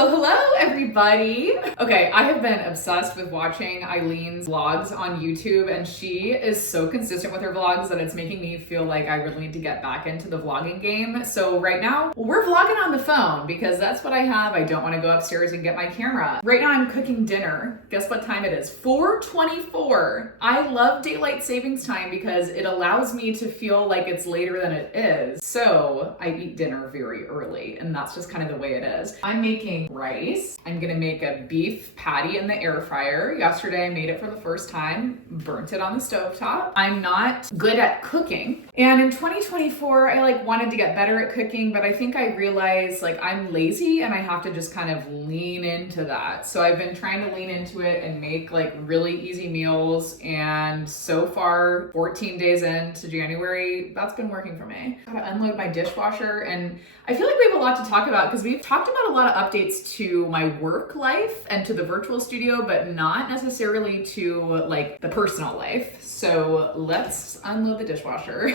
Hello, everybody. Okay, I have been obsessed with watching Eileen's vlogs on YouTube, and she is so consistent with her vlogs that it's making me feel like I really need to get back into the vlogging game. So right now, we're vlogging on the phone because that's what I have. I don't want to go upstairs and get my camera. Right now, I'm cooking dinner. Guess what time it is? 4:24. I love daylight savings time because it allows me to feel like it's later than it is. So I eat dinner very early, and that's just kind of the way it is. I'm making rice. I'm gonna make a beef patty in the air fryer. Yesterday I made it for the first time, burnt it on the stovetop. I'm not good at cooking. And in 2024, I wanted to get better at cooking, but I think I realized I'm lazy and I have to just kind of lean into that. So I've been trying to lean into it and make really easy meals. And so far, 14 days into January, that's been working for me. Gotta unload my dishwasher, and I feel like we have a lot to talk about because we've talked about a lot of updates to my work life and to the virtual studio, but not necessarily to the personal life. So let's unload the dishwasher.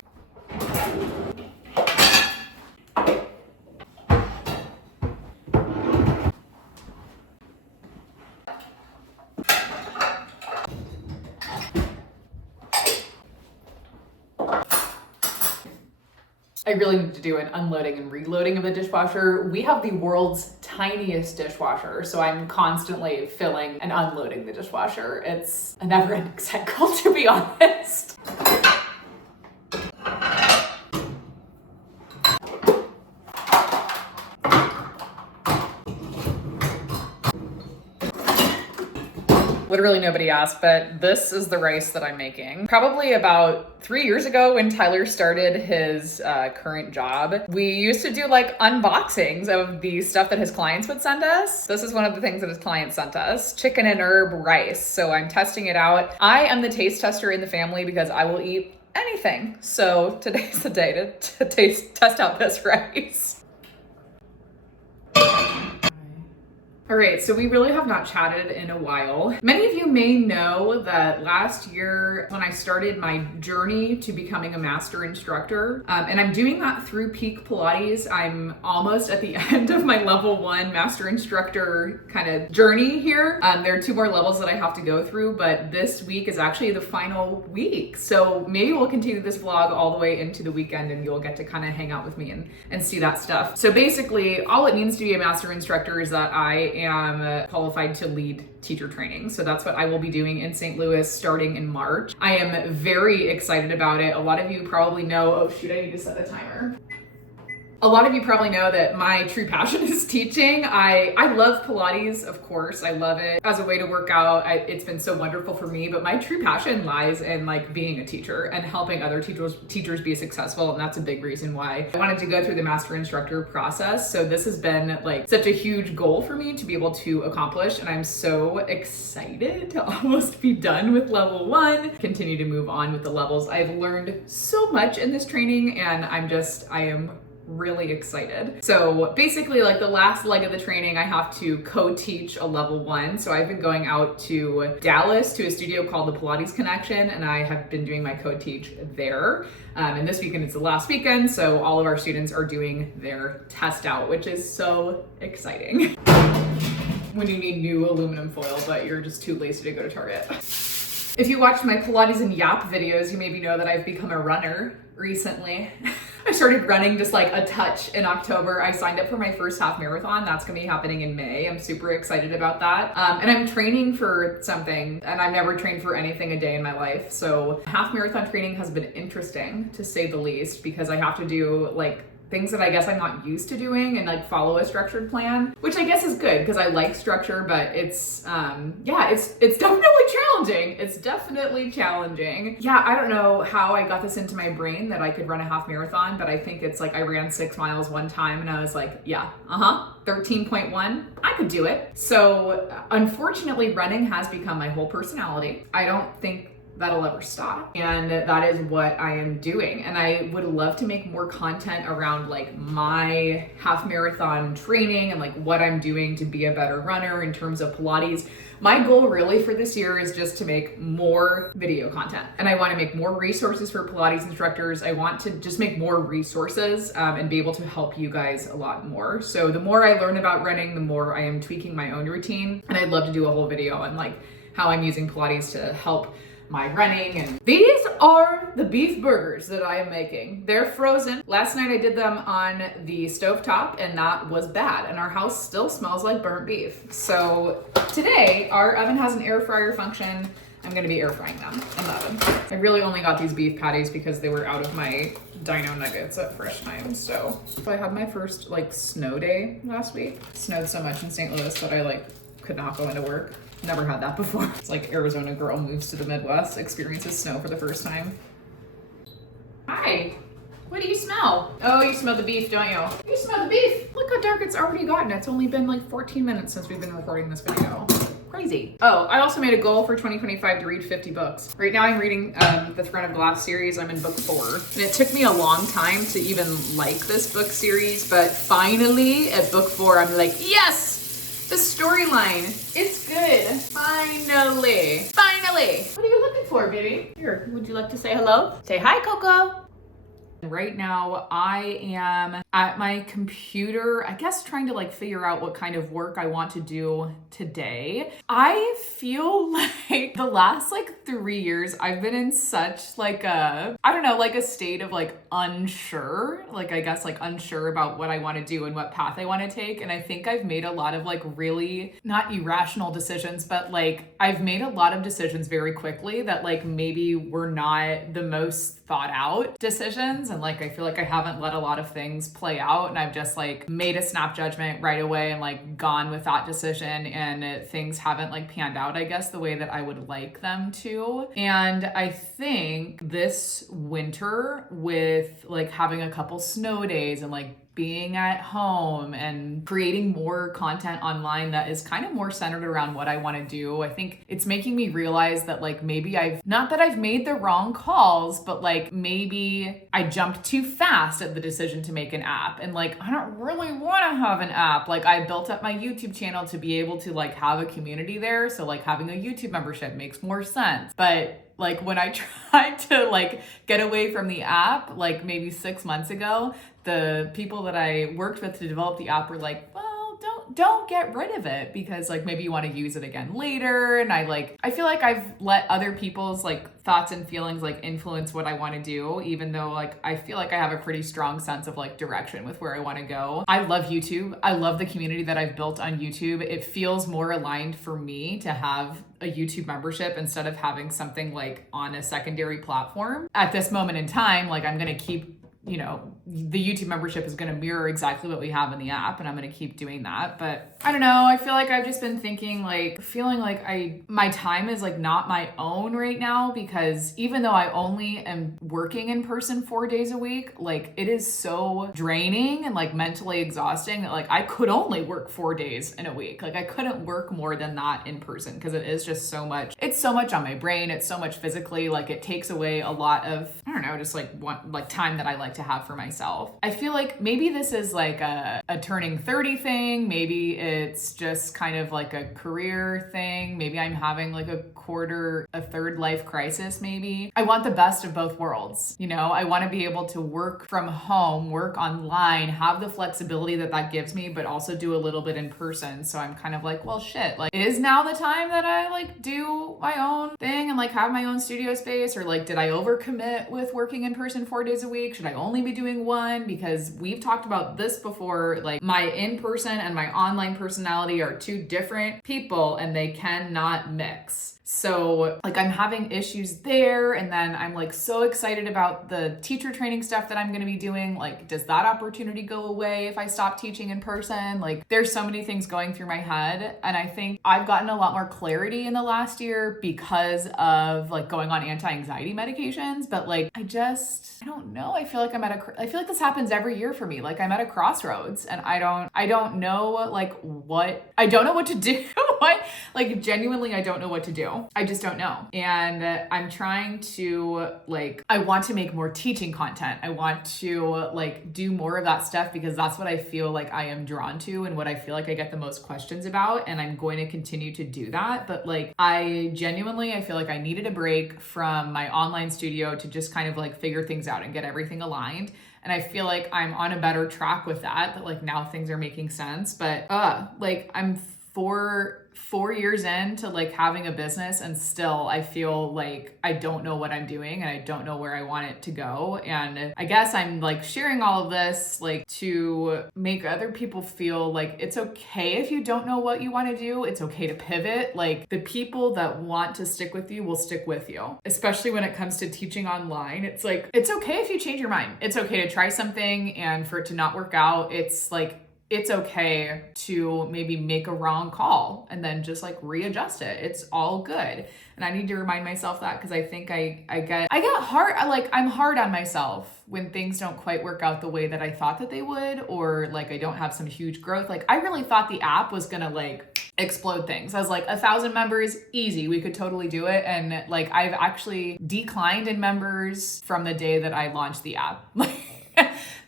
I really need to do an unloading and reloading of the dishwasher. We have the world's tiniest dishwasher, so I'm constantly filling and unloading the dishwasher. It's a never-ending cycle, to be honest. Literally nobody asked, but this is the rice that I'm making. Probably about 3 years ago when Tyler started his current job, we used to do unboxings of the stuff that his clients would send us. This is one of the things that his clients sent us, chicken and herb rice. So I'm testing it out. I am the taste tester in the family because I will eat anything. So today's the day to test out this rice. All right, so we really have not chatted in a while. Many of you may know that last year when I started my journey to becoming a master instructor, and I'm doing that through Peak Pilates. I'm almost at the end of my level 1 master instructor kind of journey here. There are 2 more levels that I have to go through, but this week is actually the final week. So maybe we'll continue this vlog all the way into the weekend and you'll get to kind of hang out with me and see that stuff. So basically, all it means to be a master instructor is that I am qualified to lead teacher training. So that's what I will be doing in St. Louis starting in March. I am very excited about it. A lot of you probably know, oh shoot, I need to set a timer. A lot of you probably know that my true passion is teaching. I love Pilates, of course. I love it as a way to work out. It's been so wonderful for me, but my true passion lies in being a teacher and helping other teachers be successful. And that's a big reason why I wanted to go through the master instructor process. So this has been such a huge goal for me to be able to accomplish. And I'm so excited to almost be done with level 1, continue to move on with the levels. I've learned so much in this training and I am really excited. So basically the last leg of the training, I have to co-teach a level 1. So I've been going out to Dallas to a studio called the Pilates Connection, and I have been doing my co-teach there. And this weekend is the last weekend, so all of our students are doing their test out, which is so exciting. When you need new aluminum foil, but you're just too lazy to go to Target. If you watched my Pilates and Yap videos, you maybe know that I've become a runner recently. I started running just a touch in October. I signed up for my first half marathon. That's gonna be happening in May. I'm super excited about that. And I'm training for something, and I've never trained for anything a day in my life. So half marathon training has been interesting, to say the least, because I have to do things that I guess I'm not used to doing and follow a structured plan, which I guess is good because I like structure, but it's it's definitely challenging. It's definitely challenging. Yeah, I don't know how I got this into my brain that I could run a half marathon, but I think it's I ran 6 miles one time and I was 13.1, I could do it. So unfortunately, running has become my whole personality. I don't think that'll ever stop. And that is what I am doing. And I would love to make more content around like my half marathon training and like what I'm doing to be a better runner in terms of Pilates. My goal really for this year is just to make more video content. And I want to make more resources for Pilates instructors. I want to just make more resources and be able to help you guys a lot more. So the more I learn about running, the more I am tweaking my own routine. And I'd love to do a whole video on like how I'm using Pilates to help my running. And these are the beef burgers that I am making. They're frozen. Last night I did them on the stovetop and that was bad. And our house still smells like burnt beef. So today our oven has an air fryer function. I'm gonna be air frying them in the oven. I really only got these beef patties because they were out of my dino nuggets at Fresh Time. So I had my first like snow day last week. It snowed so much in St. Louis that I like could not go into work. Never had that before. It's like Arizona girl moves to the Midwest, experiences snow for the first time. Hi, what do you smell? Oh, you smell the beef, don't you? You smell the beef. Look how dark it's already gotten. It's only been like 14 minutes since we've been recording this video. Crazy. Oh, I also made a goal for 2025 to read 50 books. Right now I'm reading the Throne of Glass series. I'm in book 4. And it took me a long time to even like this book series, but finally at book 4, I'm like, yes! The storyline, it's good. Finally. What are you looking for, baby? Here, would you like to say hello? Say hi, Coco. Right now I am at my computer, I guess trying to like figure out what kind of work I want to do today. I feel like the last like 3 years I've been in such like a, I don't know, like a state of like unsure, like I guess like unsure about what I want to do and what path I want to take. And I think I've made a lot of like really not irrational decisions, but like I've made a lot of decisions very quickly that like maybe were not the most thought out decisions. And like, I feel like I haven't let a lot of things play out and I've just like made a snap judgment right away and like gone with that decision and things haven't like panned out, I guess, the way that I would like them to. And I think this winter with like having a couple snow days and like being at home and creating more content online that is kind of more centered around what I want to do. I think it's making me realize that like maybe not that I've made the wrong calls, but like maybe I jumped too fast at the decision to make an app. And like, I don't really want to have an app. Like I built up my YouTube channel to be able to like have a community there. So like having a YouTube membership makes more sense. But like when I tried to like get away from the app, like maybe 6 months ago, the people that I worked with to develop the app were like, well, don't get rid of it because like maybe you want to use it again later. And I feel like I've let other people's like thoughts and feelings like influence what I want to do, even though like I feel like I have a pretty strong sense of like direction with where I want to go. I love YouTube. I love the community that I've built on YouTube. It feels more aligned for me to have a YouTube membership instead of having something like on a secondary platform. At this moment in time, like I'm going to keep, you know, the YouTube membership is going to mirror exactly what we have in the app and I'm going to keep doing that. But I don't know. I feel like I've just been thinking like, feeling like my time is like not my own right now because even though I only am working in person 4 days a week, like it is so draining and like mentally exhausting that like I could only work 4 days in a week. Like I couldn't work more than that in person because it is just so much. It's so much on my brain. It's so much physically, like it takes away a lot of, I don't know, just like time that I like to have for myself. I feel like maybe this is like a turning 30 thing. Maybe it's just kind of like a career thing. Maybe I'm having like a third life crisis maybe. I want the best of both worlds. You know, I want to be able to work from home, work online, have the flexibility that gives me, but also do a little bit in person. So I'm kind of like, well, shit, like is now the time that I like do my own thing and like have my own studio space? Or like, did I overcommit with working in person 4 days a week? Should I only be doing one? Because we've talked about this before, like my in-person and my online personality are two different people and they cannot mix. So like I'm having issues there. And then I'm like so excited about the teacher training stuff that I'm going to be doing. Like, does that opportunity go away if I stop teaching in person? Like there's so many things going through my head. And I think I've gotten a lot more clarity in the last year because of like going on anti-anxiety medications. But like, I don't know. I feel like I feel like this happens every year for me. Like I'm at a crossroads and I don't know like I don't know what to do. Like genuinely, I don't know what to do. I just don't know. And I'm trying to I want to make more teaching content. I want to do more of that stuff because that's what I feel like I am drawn to and what I feel like I get the most questions about. And I'm going to continue to do that. But I feel like I needed a break from my online studio to just kind of figure things out and get everything aligned. And I feel like I'm on a better track with that now things are making sense. But I'm 4 years into having a business and still I feel like I don't know what I'm doing and I don't know where I want it to go. And I guess I'm sharing all of this to make other people feel like it's okay if you don't know what you want to do. It's okay to pivot. The people that want to stick with you will stick with you, especially when it comes to teaching online. It's it's okay if you change your mind. It's okay to try something and for it to not work out. It's okay to maybe make a wrong call and then just readjust it. It's all good. And I need to remind myself that because I think I get hard. I'm hard on myself when things don't quite work out the way that I thought that they would, or I don't have some huge growth. I really thought the app was gonna explode things. I was 1,000 members, easy. We could totally do it. And I've actually declined in members from the day that I launched the app.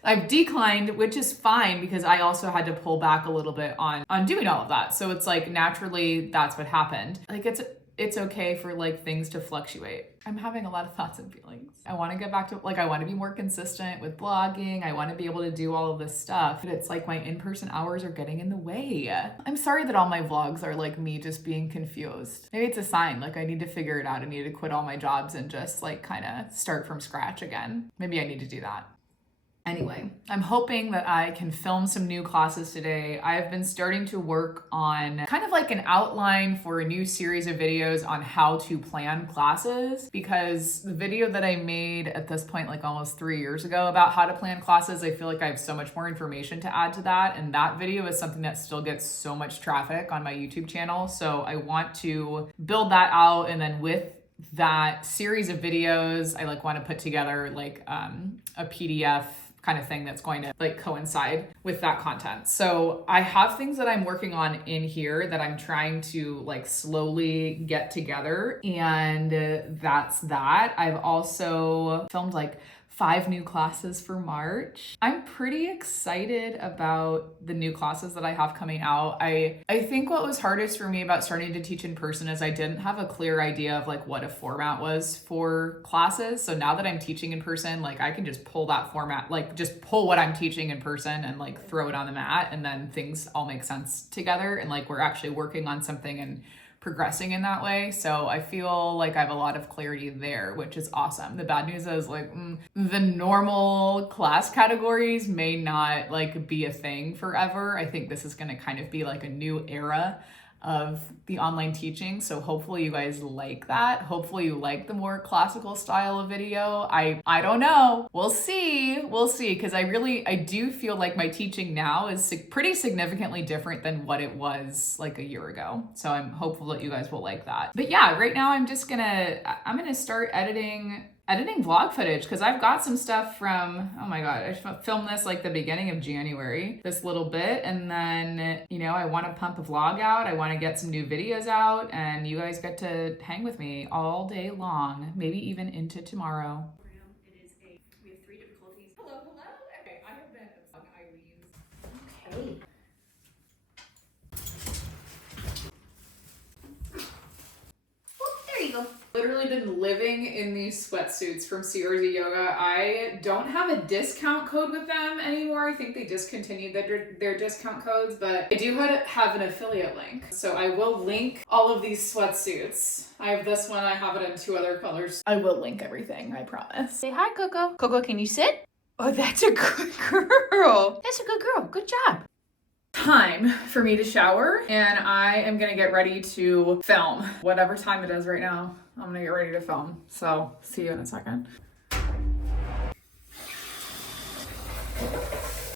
I've declined, which is fine because I also had to pull back a little bit on doing all of that. So it's naturally that's what happened. It's okay for things to fluctuate. I'm having a lot of thoughts and feelings. I want to get back to I want to be more consistent with blogging. I want to be able to do all of this stuff. But it's my in-person hours are getting in the way. I'm sorry that all my vlogs are me just being confused. Maybe it's a sign. I need to figure it out. I need to quit all my jobs and just kind of start from scratch again. Maybe I need to do that. Anyway, I'm hoping that I can film some new classes today. I've been starting to work on kind of an outline for a new series of videos on how to plan classes, because the video that I made at this point, almost 3 years ago about how to plan classes, I feel like I have so much more information to add to that. And that video is something that still gets so much traffic on my YouTube channel. So I want to build that out. And then with that series of videos, I want to put together a PDF kind of thing that's going to coincide with that content. So I have things that I'm working on in here that I'm trying to slowly get together. And that's that. I've also filmed 5 new classes for March. I'm pretty excited about the new classes that I have coming out. I think what was hardest for me about starting to teach in person is I didn't have a clear idea of what a format was for classes. So now that I'm teaching in person, I can just pull that format, just pull what I'm teaching in person and throw it on the mat, and then things all make sense together. And we're actually working on something and progressing in that way. So I feel I have a lot of clarity there, which is awesome. The bad news is the normal class categories may not be a thing forever. I think this is going to kind of be a new era of the online teaching. So hopefully you guys like that. Hopefully you like the more classical style of video. I don't know. We'll see. Because I do feel like my teaching now is pretty significantly different than what it was a year ago. So I'm hopeful that you guys will like that. But yeah, right now I'm gonna start editing vlog footage because I've got some stuff from, oh my God, I filmed this the beginning of January, this little bit. And then, I want to pump a vlog out. I want to get some new videos out, and you guys get to hang with me all day long, maybe even into tomorrow. We have 3 difficulties. Hello. Okay, I have been obsessed with Eileen's. Okay. There you go. Literally been living in these sweatsuits from CRZ Yoga. I don't have a discount code with them anymore. I think they discontinued their discount codes, but I do have an affiliate link. So I will link all of these sweatsuits. I have this one, I have it in 2 other colors. I will link everything, I promise. Say hi, Coco. Coco, can you sit? Oh, that's a good girl. That's a good girl. Good job. Time for me to shower, and I am gonna get ready to film. Whatever time it is right now, I'm gonna get ready to film. So see you in a second.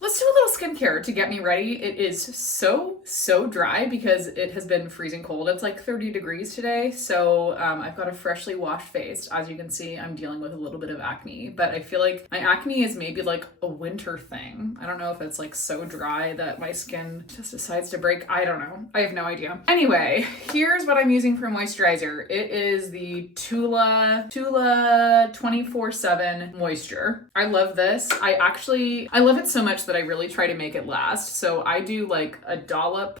Let's do a little skincare to get me ready. It is so dry because it has been freezing cold. It's like 30 degrees today. So I've got a freshly washed face. As you can see, I'm dealing with a little bit of acne, but I feel like my acne is maybe like a winter thing. I don't know if it's like so dry that my skin just decides to break. I don't know. I have no idea. Anyway, here's what I'm using for moisturizer. It is the Tula 24/7 Moisture. I love this. I love it so much that I really try to make it last. So I do like a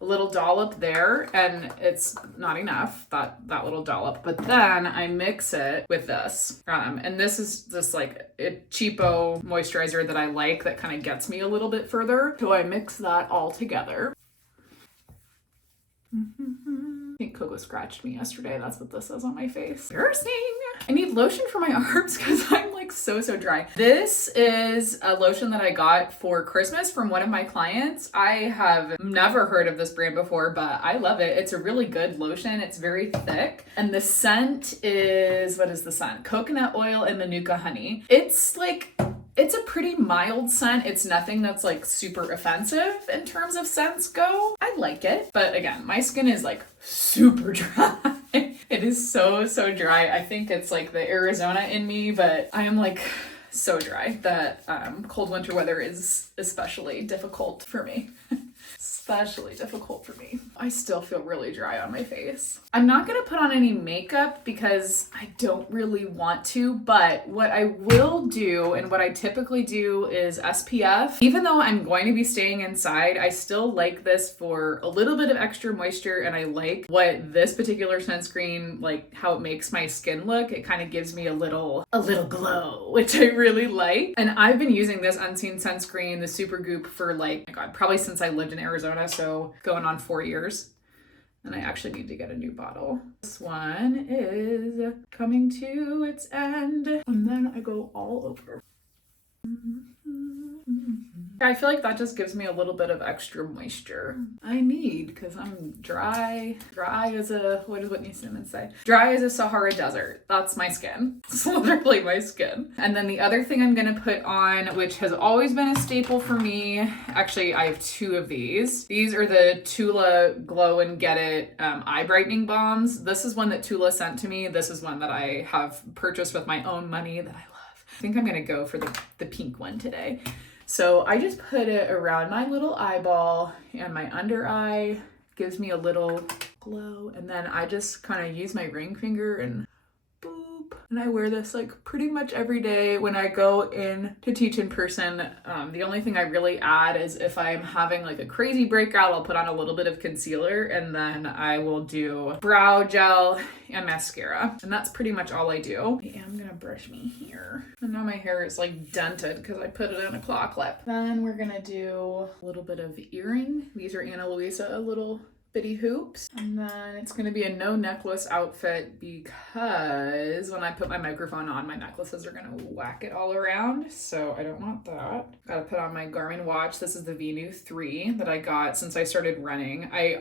little dollop there, and it's not enough, that little dollop. But then I mix it with this. And this is just like a cheapo moisturizer that I like that kind of gets me a little bit further. So I mix that all together. I think Coco scratched me yesterday. That's what this says on my face. Embarrassing. I need lotion for my arms because I'm like so dry. This is a lotion that I got for Christmas from one of my clients. I have never heard of this brand before, but I love it. It's a really good lotion. It's very thick. And the scent is, what is the scent? Coconut oil and manuka honey. It's a pretty mild scent. It's nothing that's like super offensive in terms of scents go. I like it. But again, my skin is like super dry. It is so dry. I think it's like the Arizona in me, but I am like so dry that cold winter weather is especially difficult for me. Especially difficult for me. I still feel really dry on my face. I'm not gonna put on any makeup because I don't really want to, but what I will do and what I typically do is SPF. Even though I'm going to be staying inside, I still like this for a little bit of extra moisture, and I like what this particular sunscreen, like how it makes my skin look. It kind of gives me a little glow, which I really like. And I've been using this Unseen sunscreen, the Supergoop, for like, oh my God, probably since I lived in Arizona, so going on 4 years. And I actually need to get a new bottle. This one is coming to its end, and then I go all over. I feel like that just gives me a little bit of extra moisture. I need, because I'm dry as a, what does Whitney Simmons say? Dry as a Sahara Desert. That's my skin. It's literally my skin. And then the other thing I'm gonna put on, which has always been a staple for me, actually I have two of these. These are the Tula Glow and Get It eye brightening balms. This is one that Tula sent to me. This is one that I have purchased with my own money that I love. I think I'm gonna go for the pink one today. So I just put it around my little eyeball and my under eye, gives me a little glow. And then I just kind of use my ring finger and boop. And I wear this like pretty much every day when I go in to teach in person. The only thing I really add is if I'm having like a crazy breakout, I'll put on a little bit of concealer, and then I will do brow gel and mascara. And that's pretty much all I do. I am gonna brush me hair. And now my hair is like dented because I put it in a claw clip. Then we're gonna do a little bit of earring. These are Ana Luisa little bitty hoops. And then it's gonna be a no necklace outfit because when I put my microphone on, my necklaces are gonna whack it all around. So I don't want that. Gotta put on my Garmin watch. This is the Venu 3 that I got since I started running. I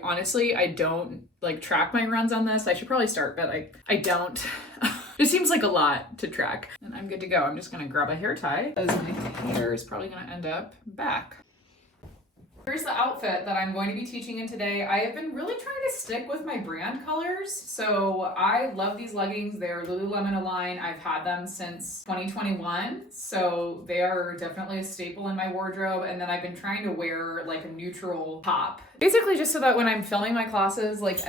don't like track my runs on this. I should probably start, but I don't. It seems like a lot to track. And I'm good to go. I'm just gonna grab a hair tie because my hair is probably gonna end up back. Here's the outfit that I'm going to be teaching in today. I have been really trying to stick with my brand colors. So I love these leggings. They're Lululemon Align. I've had them since 2021. So they are definitely a staple in my wardrobe. And then I've been trying to wear like a neutral top. Basically just so that when I'm filming my classes, like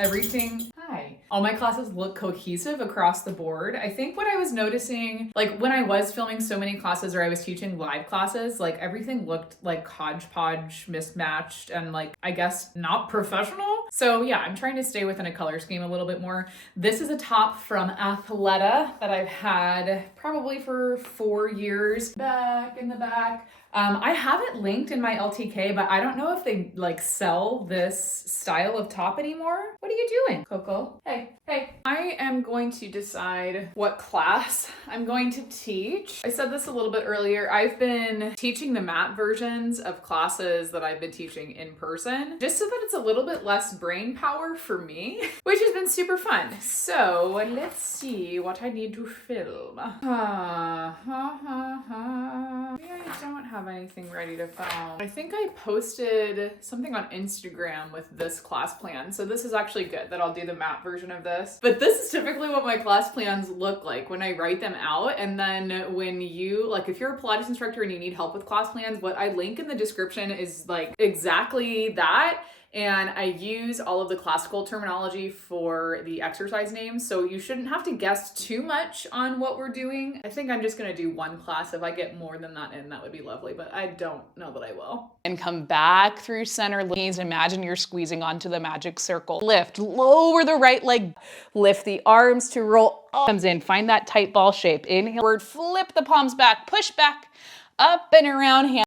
all my classes look cohesive across the board. I think what I was noticing, like when I was filming so many classes or I was teaching live classes, like everything looked like hodgepodge, mismatched, and like, I guess not professional. So yeah, I'm trying to stay within a color scheme a little bit more. This is a top from Athleta that I've had probably for 4 years. Back in the back. I have it linked in my LTK, but I don't know if they like sell this style of top anymore. What are you doing, Coco? Hey. I am going to decide what class I'm going to teach. I said this a little bit earlier. I've been teaching the mat versions of classes that I've been teaching in person, just so that it's a little bit less brain power for me, which has been super fun. So let's see what I need to film. Maybe I don't have have anything ready to film. I think I posted something on Instagram with this class plan. So this is actually good that I'll do the map version of this. But this is typically what my class plans look like when I write them out. And then when you, like if you're a Pilates instructor and you need help with class plans, what I link in the description is like exactly that. And I use all of the classical terminology for the exercise names, so you shouldn't have to guess too much on what we're doing. I think I'm just gonna do one class. If I get more than that in, that would be lovely, but I don't know that I will. And come back through center knees. Imagine you're squeezing onto the magic circle. Lift, lower the right leg, lift the arms to roll up. Comes in, find that tight ball shape. Inhale, flip the palms back, push back, up and around, hand